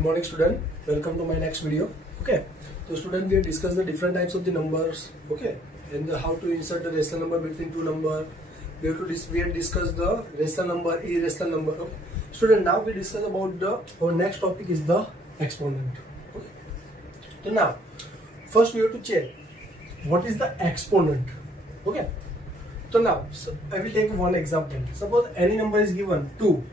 Good morning, student. Welcome to my next video. Okay. So, student, we have discussed the different types of the numbers. Okay, and how to insert the rational number between two numbers. We have discussed the rational number, irrational number. Okay. Student, now we discuss about our next topic is the exponent. Okay. So now, first we have to check what is the exponent. Okay. So now, I will take one example. Suppose any number is given 2.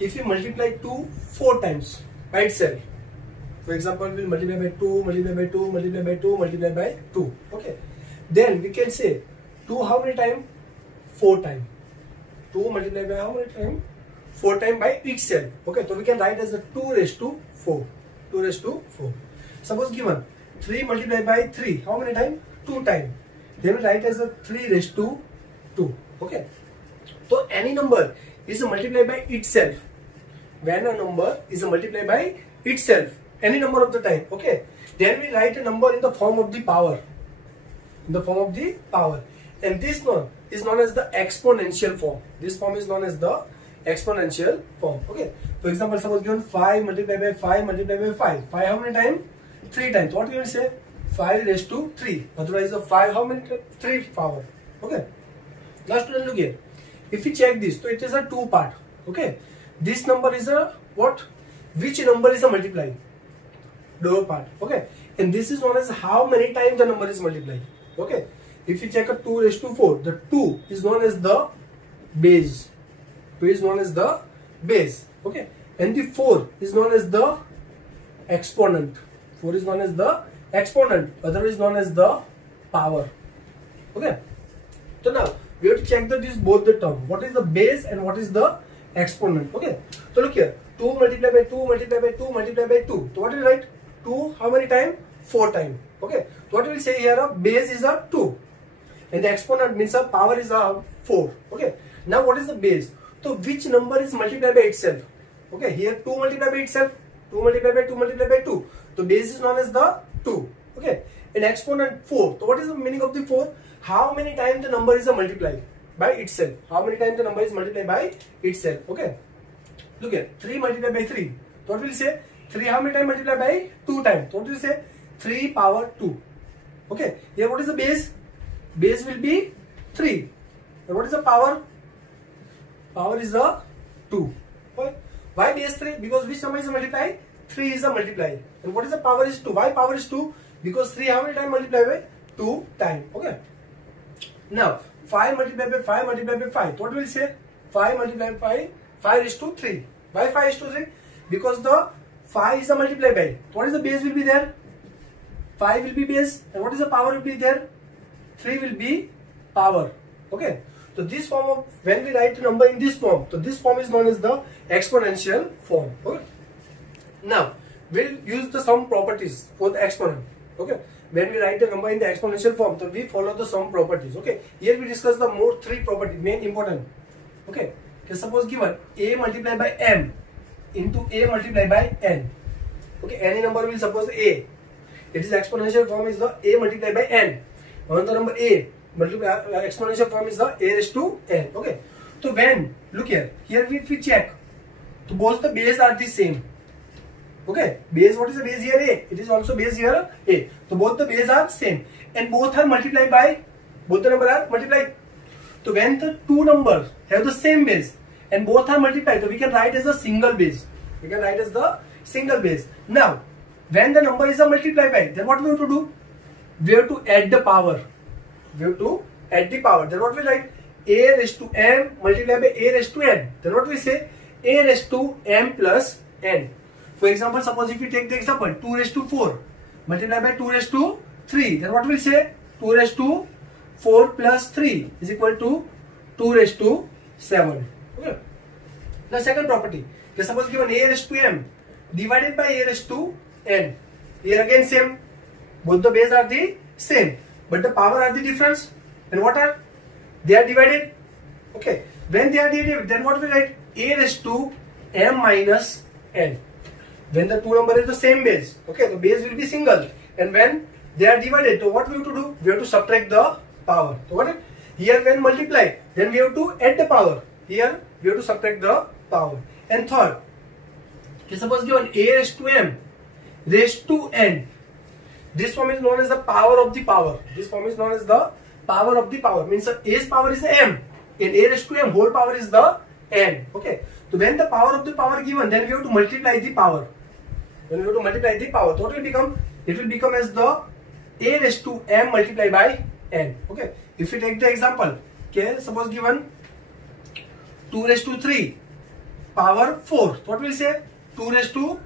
If you multiply 2 4 times by itself, for example, we'll multiply by 2, multiply by 2, multiply by 2, multiply by 2. Okay. Then we can say 2 how many times? 4 times. 2 multiplied by how many times? 4 times by itself. Okay. So we can write as a 2 raised to 4. 2 raised to 4. Suppose given 3 multiplied by 3. How many times? 2 times. Then we write as a 3 raised to 2. Okay. So any number is multiplied by itself. When a number is multiplied by itself, any number of the time, okay, then we write a number in the form of the power. In the form of the power. And this one is known as the exponential form. This form is known as the exponential form. Okay. For example, suppose given 5 multiplied by 5 multiplied by 5. 5 how many times? 3 times. What you will say? 5 raised to 3. Otherwise, the 5 how many times? 3 power. Okay. Now student, look here. If we check this, so it is a 2 part. Okay. This number is a what? Which number is a multiply? Lower part. Okay. And this is known as how many times the number is multiplied. Okay. If you check a 2 raised to 4, the 2 is known as the base. 2 is known as the base. Okay. And the 4 is known as the exponent. 4 is known as the exponent. Otherwise known as the power. Okay. So now we have to check that this both the term. What is the base and what is the exponent? Okay. So look here. 2 multiplied by 2 multiplied by 2 multiplied by 2. So what will you write? 2 how many times? 4 times. Okay. So what we will say here? A base is a 2. And the exponent means a power is a 4. Okay. Now what is the base? So which number is multiplied by itself? Okay. Here 2 multiplied by itself. 2 multiplied by 2 multiplied by 2. So base is known as the 2. Okay. And exponent 4. So what is the meaning of the 4? How many times the number is multiplied by itself? How many times the number is multiplied by itself? Okay. Look here. 3 multiplied by 3. So what will you say? 3 how many times multiplied by 2 times? So what will you say? 3 power 2. Okay. Here what is the base? Base will be 3. And what is the power? Power is the 2. Why base 3? Because which number is multiplied? 3 is a multiply. And what is the power is 2? Why power is 2? Because 3 how many times multiplied by? 2 times. Okay. Now 5 multiplied by 5 multiplied by 5. What will you say? 5 multiplied by 5. 5 is to 3. Why 5 is to 3? Because the 5 is a multiply by. What is the base will be there? 5 will be base. And what is the power will be there? 3 will be power. Okay. So this form of, when we write a number in this form, so this form is known as the exponential form. Okay. Now we'll use the sum properties for the exponent. Okay. When we write a number in the exponential form, so we follow the sum properties. Okay. Here we discuss the more 3 properties, main important. Okay. Okay. Suppose given a multiplied by m into a multiplied by n. Okay. Any number will suppose a. It is exponential form is the a multiplied by n. Another number a exponential form is the a raised to n. Okay. So when look here, if we check, so both the base are the same. Okay. Base, what is the base here? A. It is also base here a. So both the base are same and both are multiplied by, both the number are multiplied. So when the two numbers have the same base and both are multiplied, so we can write as a single base. We can write as the single base. Now when the number is a multiplied by, then what we have to do? We have to add the power. We have to add the power. Then what we write? A raised to m multiplied by a raised to n. Then what we say? A raised to m plus n. For example, suppose if we take the example 2 raised to 4 multiplied by 2 raised to 3. Then what we say? 2 raised to 4 plus 3 is equal to 2 raised to 7. Okay. The second property. Okay, suppose given a raised to m divided by a raised to n. Here again same. Both the base are the same, but the power are the difference. And what are? They are divided. Okay. When they are divided, then what we write? A raised to m minus n. When the two number is the same base, okay, the base will be single. And when they are divided, so what we have to do? We have to subtract the power. So what? Here when multiply, then we have to add the power. Here we have to subtract the power. And third, Okay, suppose given a raised to m raised to n. This form is known as the power of the power. This form is known as the power of the power. Means a's power is m. In a raised to m, whole power is the n. Okay. So when the power of the power given, then we have to multiply the power. When we have to multiply the power, what will become? It will become as the a raised to m multiplied by n. Okay. If we take the example, okay, suppose given 2 raised to 3 power 4. So what will say? 2 raised to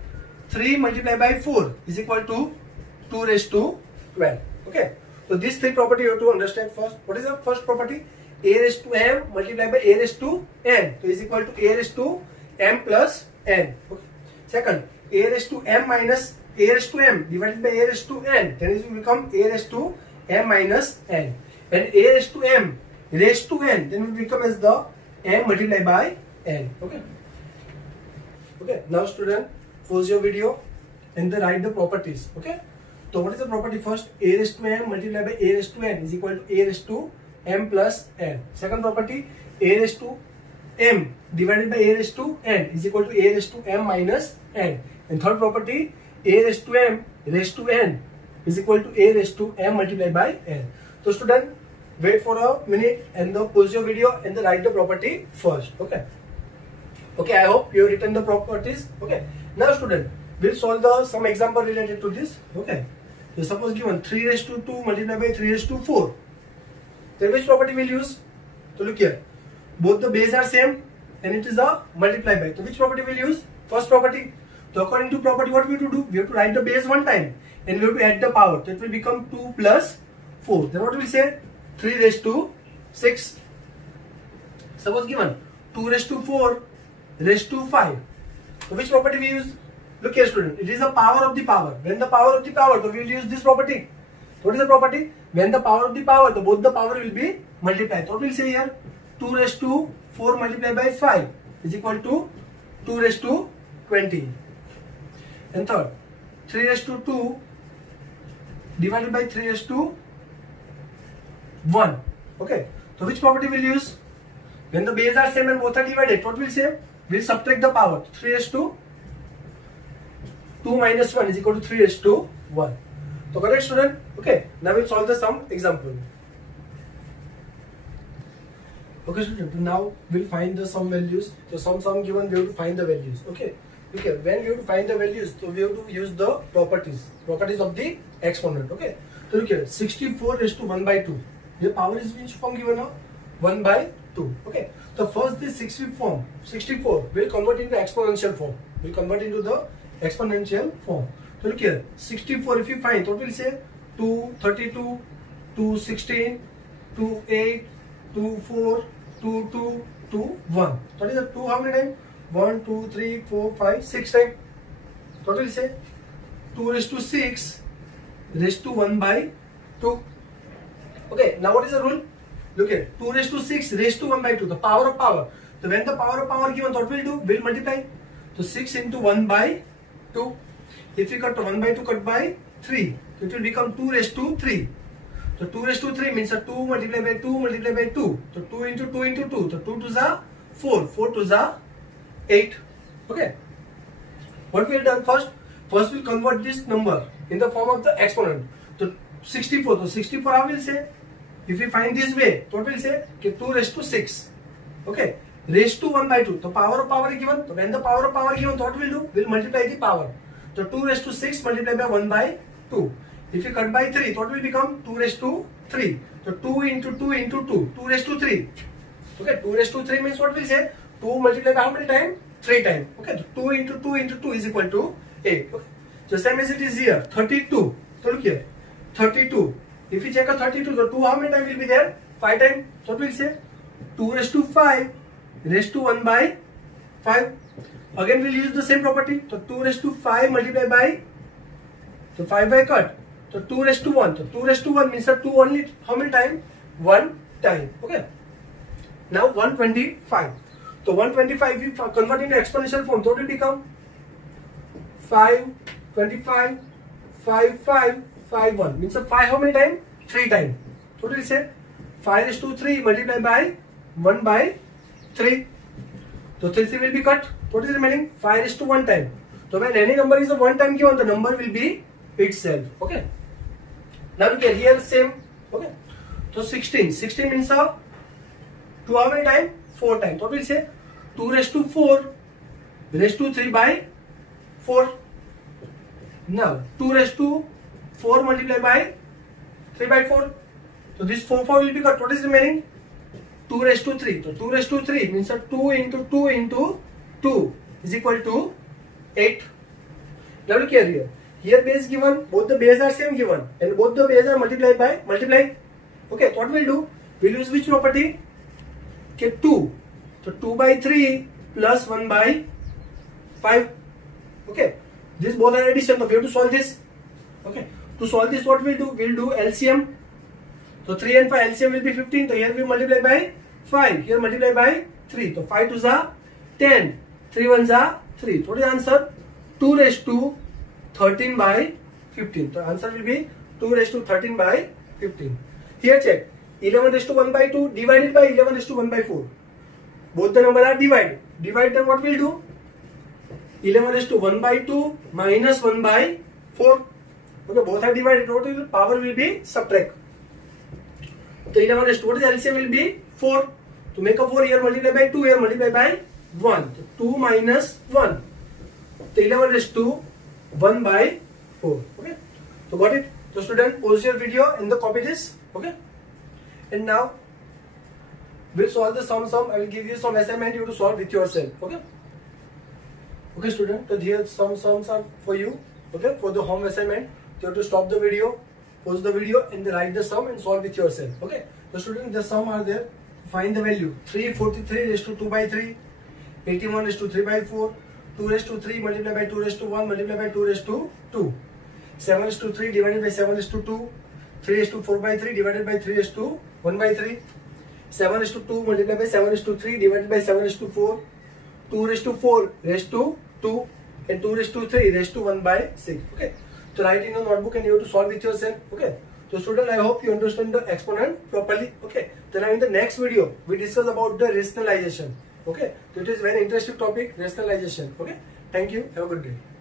3 multiplied by 4 is equal to 2 raised to 12. Okay. So these three property you have to understand first. What is the first property? A raised to m multiplied by a raised to n. So is equal to a raised to m plus n. Okay. Second, a raised to m minus a raised to m divided by a raised to n. Then it will become a raised to m minus n. And a raised to m raised to n, then will become as the m multiplied by n. Okay. Okay. Now student, pause your video and then write the properties. Okay. So what is the property first? A raised to m multiplied by a raised to n is equal to a raised to m plus n. Second property, a raised to m divided by a raised to n is equal to a raised to m minus n. And third property, a raised to m raised to n is equal to a raised to m multiplied by n. So student, wait for a minute and then pause your video and then write the property first. Okay. Okay, I hope you have written the properties. Okay. Now student, we'll solve some example related to this. Okay. So suppose given 3 raised to 2 multiplied by 3 raised to 4. Then which property we'll use? So look here. Both the base are same and it is a multiply by. So which property we'll use? First property. So according to property, what we have to do? We have to write the base one time and we have to add the power. So it will become 2 plus 4. Then what will we say? 3 raised to 6. Suppose given 2 raised to 4 raised to 5. So which property we use? Look here student, it is the power of the power. When the power of the power, so we will use this property. What is the property? When the power of the power, both the power will be multiplied. So what we will say here? 2 raised to 4 multiplied by 5 is equal to 2 raised to 20. And third, 3 raised to 2 divided by 3 raised to 1. Okay. So which property will use? When the base are same and both are divided, what will say? We'll subtract the power. 3 raised to 2 minus 1 is equal to 3 raised to 1. So correct student? Okay. Now we'll solve the sum example. Okay student, now we'll find the sum values. So sum given, we have to find the values. Okay. Okay. When we have to find the values, so we have to use the properties of the exponent. Okay. So look here, 64 raised to 1 by 2. The power is which form given now? 1 by 2. Okay. So first this 64 will convert into exponential form. Will convert into the exponential form. So look here, 64 if you find, what will you say? 2, 32, 2, 16, 2, 8, 2, 4, 2, 2, 2, 1. What is the 2 how many times? 1, 2, 3, 4, 5, 6 times. What will you say? 2 raised to 6 raised to 1 by 2. Okay, now what is the rule? Look here, 2 raised to 6 raised to 1 by 2, the power of power. So when the power of power given, what will do? Will multiply. So 6 into 1 by 2. If you cut 1 by 2 cut by 3, so it will become 2 raised to 3. So 2 raised to 3 means 2 multiplied by 2 multiplied by 2. So 2 into 2 into 2. So 2 to the 4, 4 to the 8. Okay. What we have done first? First we'll convert this number in the form of the exponent. So 64. So 64 how will say? If we find this way, what will say? Okay, 2 raised to 6. Okay. Raised to 1 by 2. The power of power is given. So when the power of power is given, what will do? We'll multiply the power. So 2 raised to 6 multiplied by 1 by 2. If you cut by 3, what will become? 2 raised to 3. So 2 into 2 into 2. 2 raised to 3. Okay. 2 raised to 3 means what will say? 2 multiplied by how many times? 3 times. Okay. So 2 into 2 into 2 is equal to 8. Okay. So same as it is here. 32. So look here. 32. If you check a 32, so 2 how many times will be there? 5 times. So what will say? 2 raised to 5 raised to 1 by 5. Again we'll use the same property. So 2 raised to 5 multiplied by, so 5 by cut. So 2 raised to 1. So 2 raised to 1 means 2 only how many times? 1 time. Okay. Now 125. So 125 if you convert into exponential form, what will become? 5, 25, 5, 5, 5, 1. Means 5 how many times? 3 times. So what will you say? 5 raised to 3 multiplied by 1 by 3. So 3 will be cut. What is remaining? 5 raised to 1 time. So when any number is a one time given, the number will be itself. Okay. Now look here same. Okay. So 16. 16 means 2 how many times? 4 times. So we'll say 2 raised to 4 raised to 3 by 4. Now 2 raised to 4 multiplied by 3 by 4. So this 4 will be cut. What is remaining? 2 raised to 3. So 2 raised to 3 means 2 into 2 into 2 is equal to 8. Now look here. Here base given, both the base are same given, and both the base are multiplied by multiplied. Okay, so what we'll do? We'll use which property? Okay, 2. So 2 by 3 plus 1 by 5. Okay, this both are addition. So we have to solve this. Okay, to solve this, what we'll do? We'll do LCM. So 3 and 5 LCM will be 15. So here we multiply by 5. Here multiply by 3. So 5 2s are 10. 3 1s are 3. So what is the answer? 2 raised to 13 by 15. So answer will be 2 raised to 13 by 15. Here check. 11 raised to 1 by 2 divided by 11 raised to 1 by 4. Both the numbers are divided. Divide, then what we'll do? 11 raised to 1 by 2 minus 1 by 4. Okay, both are divided. Total power will be subtract. So 11 raised to, what is LCM will be 4. To make a 4, here multiply by 2, here multiply by 1. So 2 minus 1. So 11 raised to 1 by 4. Okay. So got it? So student, pause your video and copy this. Okay. And now we'll solve the sum. I will give you some assignment you have to solve with yourself. Okay. Okay student. So here some sums are for you. Okay. For the home assignment, you have to stop the video, pause the video, and then write the sum and solve with yourself. Okay. So student, the sum are there. Find the value. 343 raised to 2 by 3. 81 raised to 3 by 4. 2 raised to 3 multiplied by 2 raised to 1 multiplied by 2 raised to 2. 7 raised to 3 divided by 7 raised to 2. 3 raised to 4 by 3 divided by 3 raised to 1 by 3. 7 raised to 2 multiplied by 7 raised to 3 divided by 7 raised to 4. 2 raised to 4 raised to 2. And 2 raised to 3 raised to 1 by 6. Okay. So write in your notebook and you have to solve it yourself. Okay. So student, I hope you understand the exponent properly. Okay. Then in the next video, we discuss about the rationalization. Okay. So it is very interesting topic, rationalization. Okay. Thank you. Have a good day.